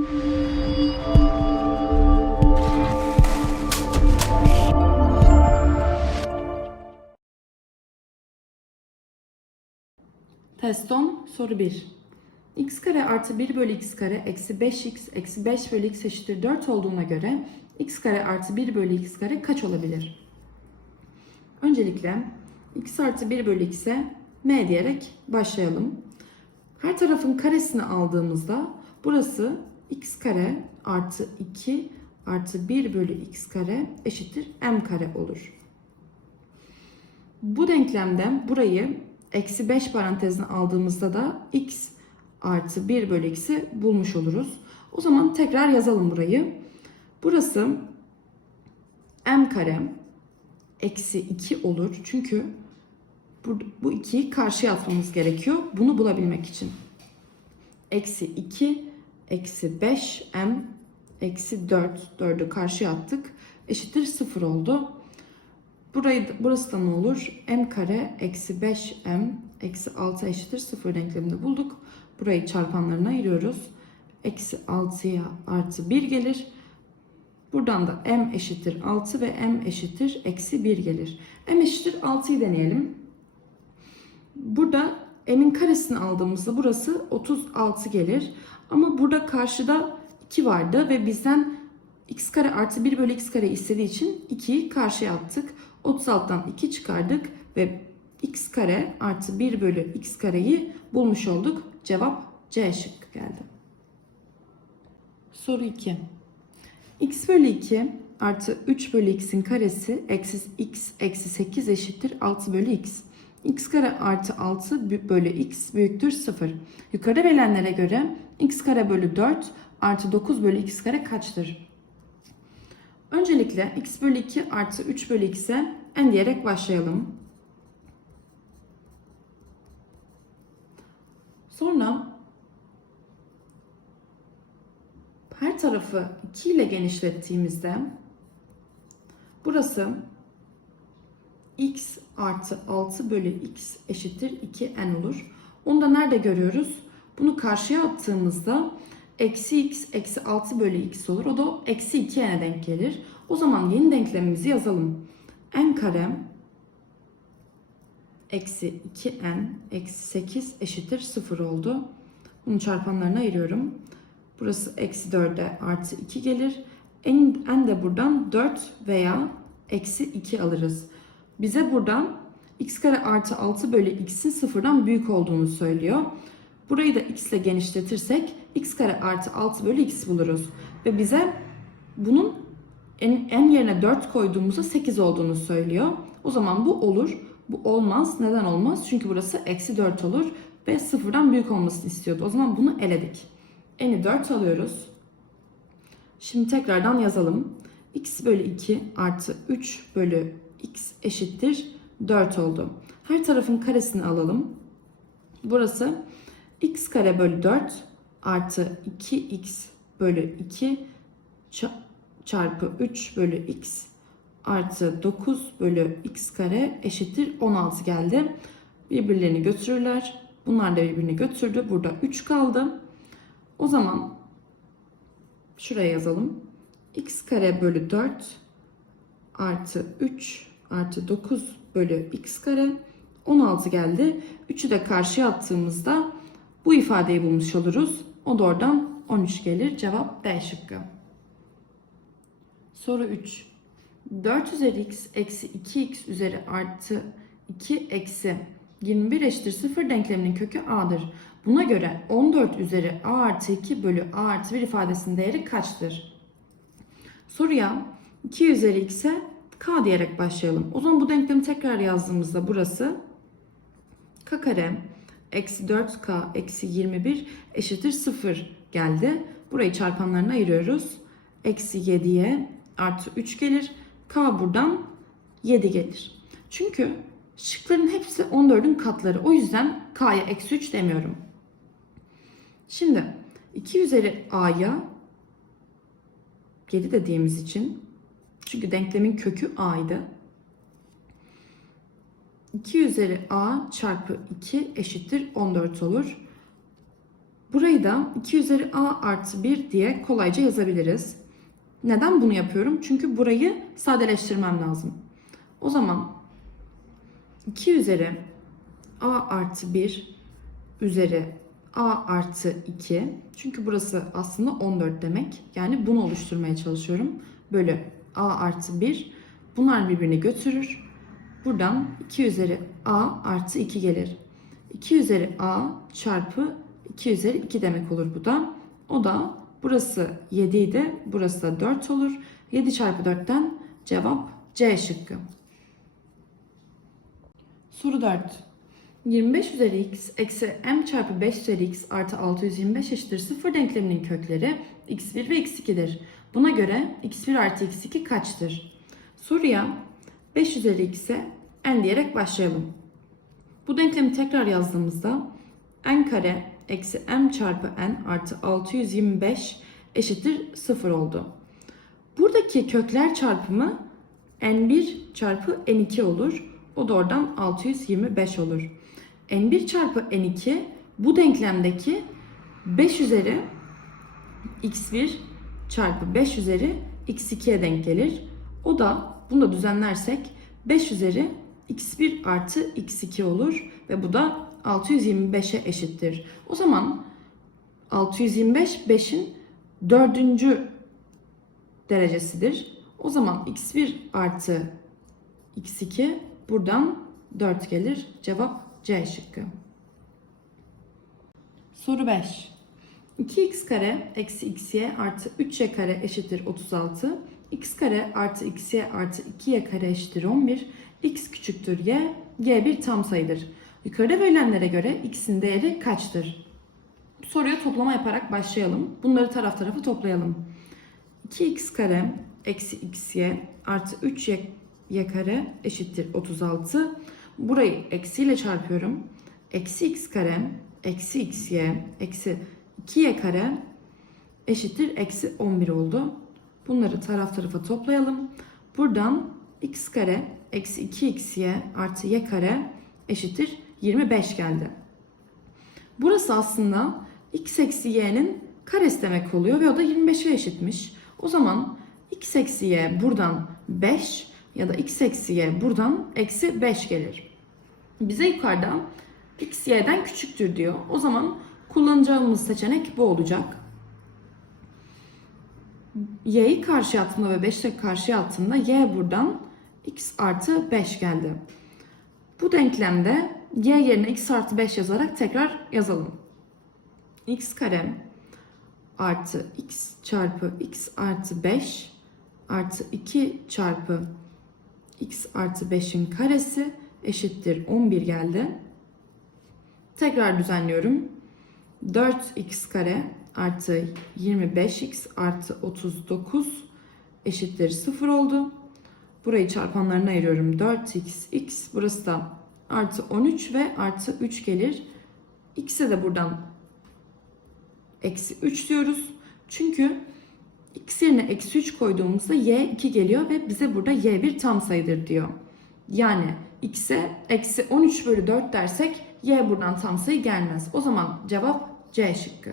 Test 10 soru 1. x kare artı 1 bölü x kare eksi 5x eksi 5 bölü x eşittir 4 olduğuna göre x kare artı 1 bölü x kare kaç olabilir? Öncelikle x artı 1 bölü x'e m diyerek başlayalım. Her tarafın karesini aldığımızda burası x kare artı 2 artı 1 bölü x kare eşittir m kare olur. Bu denklemden burayı eksi 5 parantezine aldığımızda da x artı 1 bölü x'i bulmuş oluruz. O zaman tekrar yazalım burayı. Burası m kare eksi 2 olur. Çünkü bu, bu 2'yi karşıya atmamız gerekiyor. Bunu bulabilmek için. Eksi 2 eksi 5 m eksi 4 4'ü karşıya attık. Eşittir 0 oldu. Burayı, burası da ne olur? m kare eksi 5m eksi 6 eşittir 0 denklemini bulduk. Burayı çarpanlarına ayırıyoruz. Eksi 6'ya artı 1 gelir. Buradan da m eşittir 6 ve m eşittir eksi 1 gelir. m eşittir 6'yı deneyelim. Burada m'in karesini aldığımızda burası 36 gelir. Ama burada karşıda 2 vardı ve bizden x kare artı 1 bölü x kare istediği için 2'yi karşıya attık. 36'dan 2 çıkardık ve x kare artı 1 bölü x kareyi bulmuş olduk. Cevap C şıkkı geldi. Soru 2. x bölü 2 artı 3 bölü x'in karesi eksi x eksi 8 eşittir 6 bölü x. x kare artı 6 bölü x büyüktür 0. Yukarıda verilenlere göre x kare bölü 4 artı 9 bölü x kare kaçtır? Öncelikle x bölü 2 artı 3 bölü x'e n diyerek başlayalım. Sonra her tarafı 2 ile genişlettiğimizde burası x artı 6 bölü x eşittir 2n olur. Onu da nerede görüyoruz? Bunu karşıya attığımızda eksi x eksi 6 bölü x olur. O da eksi 2n'e denk gelir. O zaman yeni denklemimizi yazalım. n kare eksi 2n eksi 8 eşittir 0 oldu. Bunu çarpanlarına ayırıyorum. Burası eksi 4'e artı 2 gelir. n, n de buradan 4 veya eksi 2 alırız. Bize buradan x kare artı 6 bölü x'in sıfırdan büyük olduğunu söylüyor. Burayı da x ile genişletirsek x kare artı 6 bölü x buluruz. Ve bize bunun en, en yerine 4 koyduğumuzda 8 olduğunu söylüyor. O zaman bu olur. Bu olmaz. Neden olmaz? Çünkü burası eksi 4 olur. Ve sıfırdan büyük olmasını istiyordu. O zaman bunu eledik. N'i 4 alıyoruz. Şimdi tekrardan yazalım. x bölü 2 artı 3 bölü x eşittir 4 oldu. Her tarafın karesini alalım. Burası x kare bölü 4 artı 2x bölü 2 çarpı 3 bölü x artı 9 bölü x kare eşittir 16 geldi. Birbirlerini götürürler. Bunlar da birbirini götürdü. Burada 3 kaldı. O zaman şuraya yazalım. x kare bölü 4 artı 3 artı 9 bölü x kare 16 geldi. 3'ü de karşıya attığımızda bu ifadeyi bulmuş oluruz. O da oradan 13 gelir. Cevap D şıkkı. Soru 3. 4 üzeri x eksi 2x üzeri artı 2 eksi 21 eşittir 0 denkleminin kökü a'dır. Buna göre 14 üzeri a artı 2 bölü a artı 1 ifadesinin değeri kaçtır? Soruya 2 üzeri x'e k diyerek başlayalım. O zaman bu denklemi tekrar yazdığımızda burası k kare eksi 4k eksi 21 eşittir 0 geldi. Burayı çarpanlarına ayırıyoruz. Eksi 7'ye artı 3 gelir. K buradan 7 gelir. Çünkü şıkların hepsi 14'ün katları. O yüzden K'ya eksi 3 demiyorum. Şimdi 2 üzeri A'ya 7 dediğimiz için çünkü denklemin kökü A'ydı. 2 üzeri A çarpı 2 eşittir 14 olur. Burayı da 2 üzeri a artı 1 diye kolayca yazabiliriz. Neden bunu yapıyorum? Çünkü burayı sadeleştirmem lazım. O zaman 2 üzeri a artı 1 üzeri a artı 2. Çünkü burası aslında 14 demek. Yani bunu oluşturmaya çalışıyorum. Bölü a artı 1. Bunlar birbirini götürür. Buradan 2 üzeri a artı 2 gelir. 2 üzeri a çarpı 2 üzeri 2 demek olur bu da. O da burası 7 idi. Burası da 4 olur. 7 çarpı 4'ten cevap C şıkkı. Soru 4. 25 üzeri x eksi m çarpı 5 üzeri x artı 625 eşittir 0 denkleminin kökleri x1 ve x2'dir. Buna göre x1 artı x2 kaçtır? Soruya 5 üzeri x'e n diyerek başlayalım. Bu denklemi tekrar yazdığımızda n kare eksi m çarpı n artı 625 eşittir 0 oldu. Buradaki kökler çarpımı n1 çarpı n2 olur. O da oradan 625 olur. N1 çarpı n2 bu denklemdeki 5 üzeri x1 çarpı 5 üzeri x2'ye denk gelir. O da bunu da düzenlersek 5 üzeri x1 artı x2 olur ve bu da 625'e eşittir. O zaman 625 5'in dördüncü derecesidir. O zaman x1 artı x2 buradan 4 gelir. Cevap C şıkkı. Soru 5. 2x kare eksi xy artı 3y kare eşittir 36. x kare artı xy artı 2y kare eşittir 11. x küçüktür y. y bir tam sayıdır. Yukarıda verilenlere göre x'in değeri kaçtır? Soruya toplama yaparak başlayalım. Bunları taraf tarafa toplayalım. 2x kare eksi xy artı 3y y kare eşittir 36. Burayı eksiyle çarpıyorum. Eksi x kare eksi xy eksi 2y kare eşittir eksi 11 oldu. Bunları taraf tarafa toplayalım. Buradan x kare eksi 2xy artı y kare eşittir 25 geldi. Burası aslında x eksi y'nin karesi demek oluyor ve o da 25'e eşitmiş. O zaman x eksi y buradan 5 ya da x eksi y buradan eksi 5 gelir. Bize yukarıda x y'den küçüktür diyor. O zaman kullanacağımız seçenek bu olacak. y'yi karşıya attığımda ve 5'te karşıya attığımda y buradan x artı 5 geldi. Bu denklemde y yerine x artı 5 yazarak tekrar yazalım. x kare artı x çarpı x artı 5 artı 2 çarpı x artı 5'in karesi eşittir 11 geldi. Tekrar düzenliyorum. 4x kare artı 25x artı 39 eşittir 0 oldu. Burayı çarpanlarına ayırıyorum. 4x, x. Burası da artı 13 ve artı 3 gelir. X'e de buradan eksi 3 diyoruz. Çünkü x yerine eksi 3 koyduğumuzda y 2 geliyor ve bize burada y bir tam sayıdır diyor. Yani x'e eksi 13 bölü 4 dersek y buradan tam sayı gelmez. O zaman cevap C şıkkı.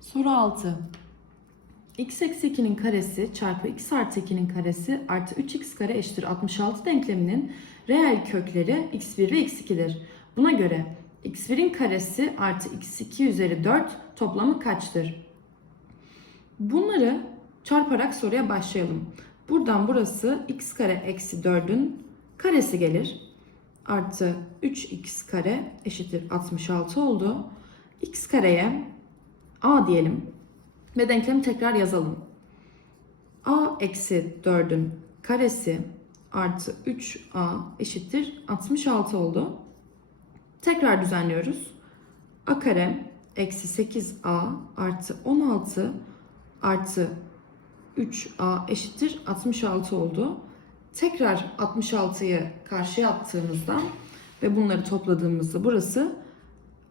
Soru 6. x eksi 2'nin karesi çarpı x artı 2'nin karesi artı 3x kare eşittir 66 denkleminin reel kökleri x1 ve x2'dir. Buna göre x1'in karesi artı x2 üzeri 4 toplamı kaçtır? Bunları çarparak soruya başlayalım. Buradan burası x kare eksi 4'ün karesi gelir. Artı 3x kare eşittir 66 oldu. x kareye a diyelim. Ve denklemi tekrar yazalım. a eksi 4'ün karesi artı 3a eşittir 66 oldu. Tekrar düzenliyoruz. a kare eksi 8a artı 16 artı 3a eşittir 66 oldu. Tekrar 66'yı karşıya attığımızda ve bunları topladığımızda burası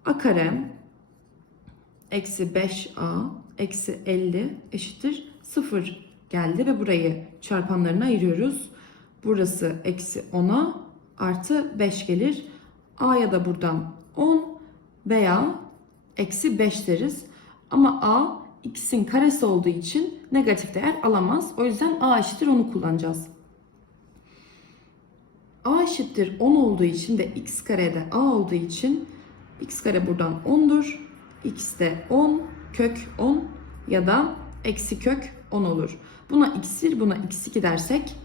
a kare eksi 5a eksi 50 eşittir 0 geldi ve burayı çarpanlarına ayırıyoruz. Burası eksi 10'a artı 5 gelir. A'ya da buradan 10 veya eksi 5 deriz. Ama a x'in karesi olduğu için negatif değer alamaz. O yüzden a eşittir onu kullanacağız. a eşittir 10 olduğu için ve x kare de a olduğu için x kare buradan 10'dur. x de 10 kök 10 ya da eksi kök 10 olur. Buna x1 buna x2 dersek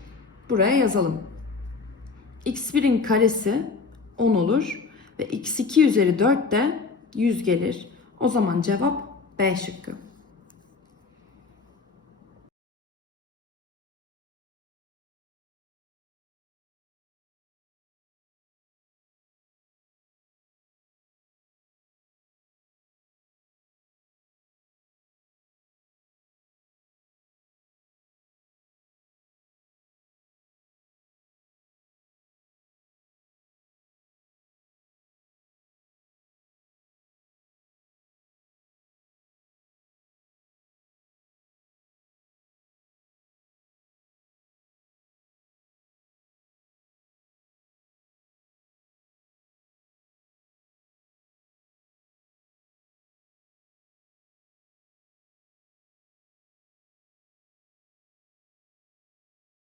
buraya yazalım. x1'in karesi 10 olur ve x2 üzeri 4 de 100 gelir. O zaman cevap B şıkkı.